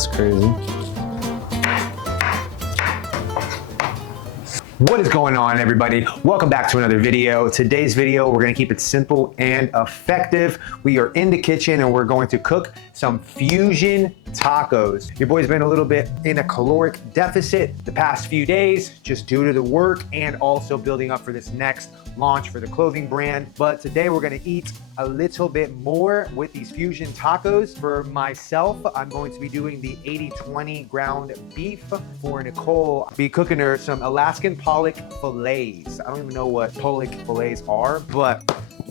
That's crazy. What is going on, everybody? Welcome back to another video. Today's video, we're gonna keep it simple and effective. We are in the kitchen and we're going to cook some fusion tacos. Your boy's been a little bit in a caloric deficit the past few days, just due to the work and also building up for this next launch for the clothing brand. But today we're gonna eat a little bit more with these fusion tacos. For myself, I'm going to be doing the 80-20 ground beef. For Nicole, I'll be cooking her some Alaskan Pollock fillets. I don't even know what Pollock fillets are, but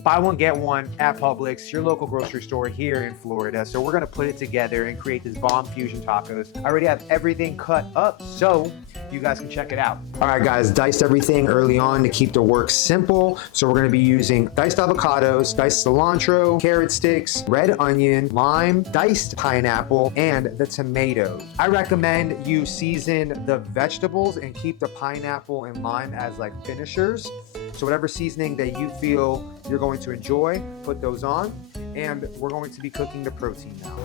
buy one, get one at Publix, your local grocery store here in Florida. So we're gonna put it together and create this bomb fusion tacos. I already have everything cut up, so you guys can check it out. All right, guys, diced everything early on to keep the work simple. So we're gonna be using diced avocados, diced cilantro, carrot sticks, red onion, lime, diced pineapple, and the tomatoes. I recommend you season the vegetables and keep the pineapple and lime as like finishers. So whatever seasoning that you feel you're going to enjoy, put those on. And we're going to be cooking the protein now.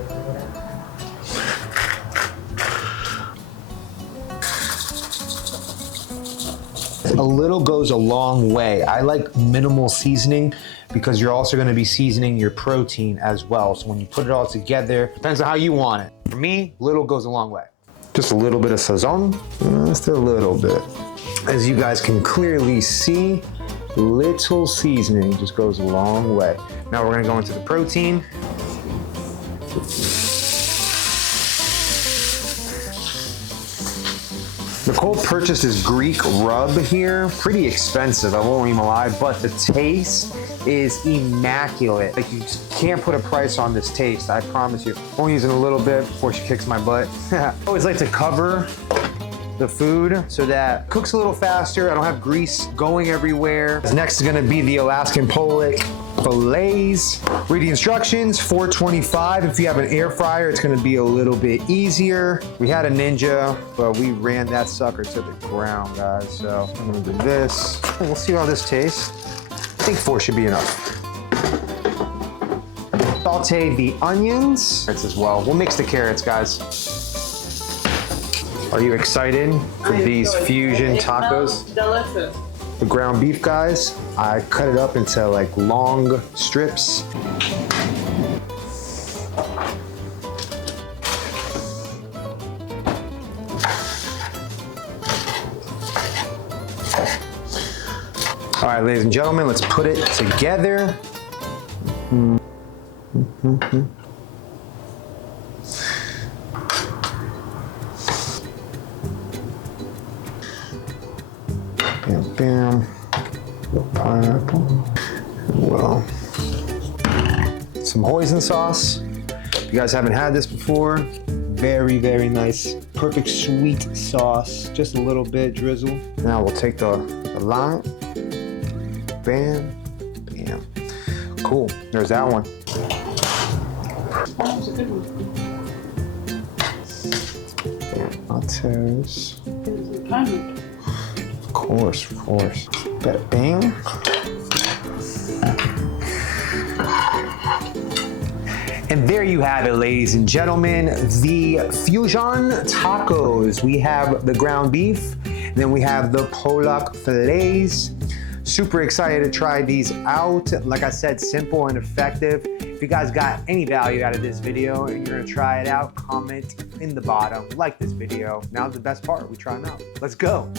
A little goes a long way. I like minimal seasoning because you're also going to be seasoning your protein as well. So when you put it all together, depends on how you want it. For me, little goes a long way. Just a little bit of sazon, just a little bit. As you guys can clearly see, little seasoning just goes a long way. Now we're going to go into the protein. Nicole purchased this Greek rub here. Pretty expensive, I won't even lie, but the taste is immaculate. Like, you just can't put a price on this taste, I promise you. I'm only using a little bit before she kicks my butt. I always like to cover the food so that it cooks a little faster. I don't have grease going everywhere. Next is gonna be the Alaskan Pollock fillets. Read the instructions, 425. If you have an air fryer, it's gonna be a little bit easier. We had a Ninja, but we ran that sucker to the ground, guys. So I'm gonna do this. We'll see how this tastes. I think 4 should be enough. Saute the onions as well. We'll mix the carrots, guys. Are you excited for these fusion tacos? Delicious. The ground beef, guys, I cut it up into like long strips. All right, ladies and gentlemen, let's put it together. Bam, bam. Little pineapple. Well, some Hoisin sauce. If you guys haven't had this before, very, very nice. Perfect sweet sauce. Just a little bit drizzle. Now we'll take the lime. Bam, bam. Cool, there's that one. That was a good one. Tomatoes. Pineapple. Of course. Bada bing. And there you have it, ladies and gentlemen, the fusion tacos. We have the ground beef, then we have the Pollock fillets. Super excited to try these out. Like I said, simple and effective. If you guys got any value out of this video and you're gonna try it out, comment in the bottom, like this video. Now the best part, we try them out. Let's go.